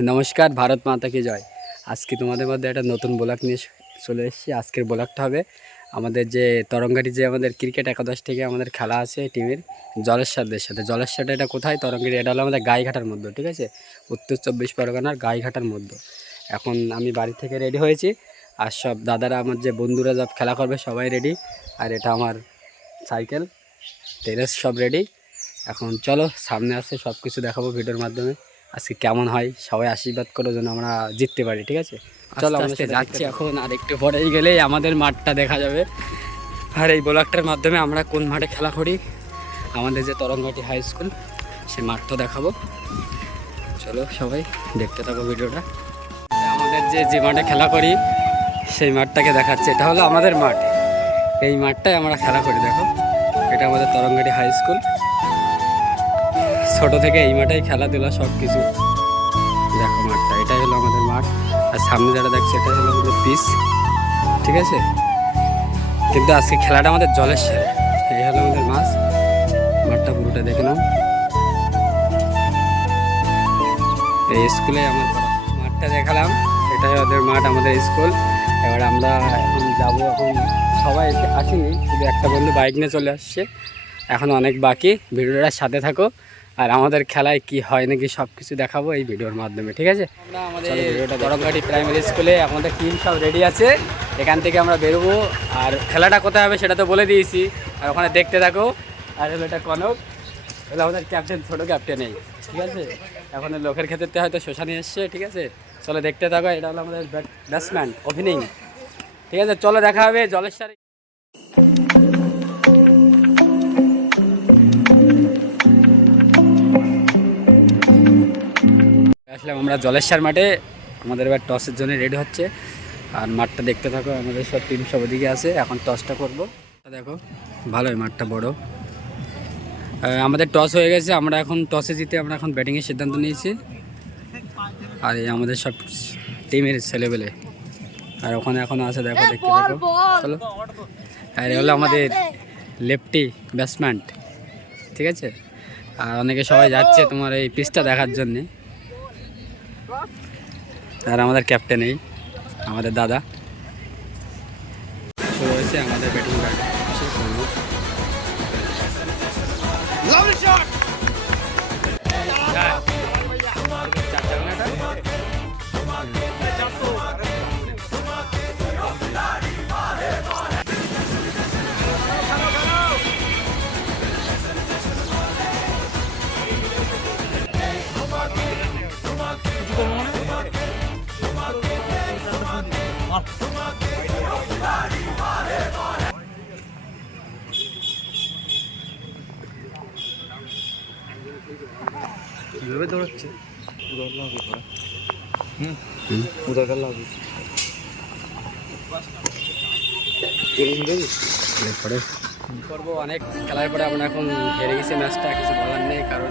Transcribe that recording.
নমস্কার, ভারত মাতা কি জয়। আজকে তোমাদের মধ্যে একটা নতুন ব্লগ নিয়ে চলে এসেছি। আজকের ব্লগটা হবে আমাদের যে তরঙ্গাটি যে আমাদের ক্রিকেট একাদশ থেকে আমাদের খেলা আছে টিমের জলেশ্বরদের সাথে। জলেশ্বরটা এটা কোথায়? তরঙ্গিরি এটা হলো আমাদের গাইঘাটার মধ্যে, ঠিক আছে? উত্তর চব্বিশ পরগনার গাইঘাটার মধ্যে। এখন আমি বাড়ি থেকে রেডি হয়েছি আর সব দাদারা আমার যে বন্ধুরা সব খেলা করবে সবাই রেডি। আর এটা আমার সাইকেল, টেরেস সব রেডি। এখন চলো সামনে আসছে সব কিছু দেখাবো ভিডিওর মাধ্যমে। আজকে কেমন হয়? সবাই আশীর্বাদ করো যেন আমরা জিততে পারি ঠিক আছে? চলো আমাদের সাথে যাচ্ছি এখন আর একটু পরেই গেলেই আমাদের মাঠটা দেখা যাবে। আর এই ব্লগটার মাধ্যমে আমরা কোন মাঠে খেলা করি? আমাদের যে তরঙ্গাটি হাই স্কুল সে মাঠটা দেখাবো। চলো সবাই দেখতে থাকো ভিডিওটা। আমাদের যে যে মাঠে খেলা করি সেই মাঠটাকে দেখাচ্ছে। এটা হলো আমাদের মাঠ। এই মাঠটাই আমরা খেলা করি দেখো। এটা আমাদের তরঙ্গাটি হাই স্কুল। ছোট থেকে এই মাঠেই খেলাধুলা সব কিছু দেখো মাঠটা, এটাই হলো আমাদের মাঠ। আর সামনে যারা দেখছে, এটাই হলো আমাদের পিস ঠিক আছে? কিন্তু আজকে খেলাটা আমাদের জলের সাথে। এই হলো আমাদের মাছ মাঠটা পুরোটা দেখে নাও। এই স্কুলে আমার মাঠটা দেখালাম। এটাই ওদের মাঠ, আমাদের স্কুল। এবার আমরা এখন যাব এখন। সবাই এসে আসেনি, শুধু একটা বন্ধু বাইক নিয়ে চলে আসছে। এখন অনেক বাকি। ভিডিওটার সাথে থাকো। আর আমাদের খেলায় কি হয় নাকি সব কিছু দেখাবো এই ভিডিওর মাধ্যমে ঠিক আছে? আমরা আমাদের প্রাইমারি স্কুলে আমাদের টিম সব রেডি আছে। এখান থেকে আমরা বেরোবো। আর খেলাটা কোথায় হবে সেটা তো বলে দিয়েছি। আর ওখানে দেখতে থাকো। আর হলো এটা কনক। হলো আমাদের ক্যাপ্টেন ছোটো ক্যাপ্টেন এই ঠিক আছে? এখন লোকের ক্ষেত্রে হয়তো শোষানি এসছে ঠিক আছে? চলো দেখতে থাকো এটা হলো আমাদের ব্যাটসম্যান ওপেনিং ঠিক আছে চলো দেখা হবে জলের আসলাম আমরা জলেশ্বর মাঠে। আমাদের এবার টসের জন্য রেডি হচ্ছে। আর মাঠটা দেখতে থাকো আমাদের সব টিম সব ওদিকে আছে। এখন টসটা করব। দেখো ভালোই মাঠটা বড়। আমাদের টস হয়ে গেছে। আমরা এখন টসে জিতে আমরা এখন ব্যাটিংয়ের সিদ্ধান্ত নিয়েছি। আর এই আমাদের সব টিমের ছেলেবেলে আর ওখানে এখন আছে দেখো দেখতে থাকো। চলো। আর এ হলো আমাদের লেফটি ব্যাটসম্যান ঠিক আছে? আর অনেকে সবাই যাচ্ছে তোমার এই পিচটা দেখার জন্যে। আর আমাদের ক্যাপ্টেন এই আমাদের দাদা। আমাদের ব্যাটিং কীভাবে দৌড়াচ্ছে হুম। উদার লাগবে করব অনেক, খেলার পরে আমরা এখন হেরে গেছি, ম্যাচটা কিছু বলার নেই, কারণ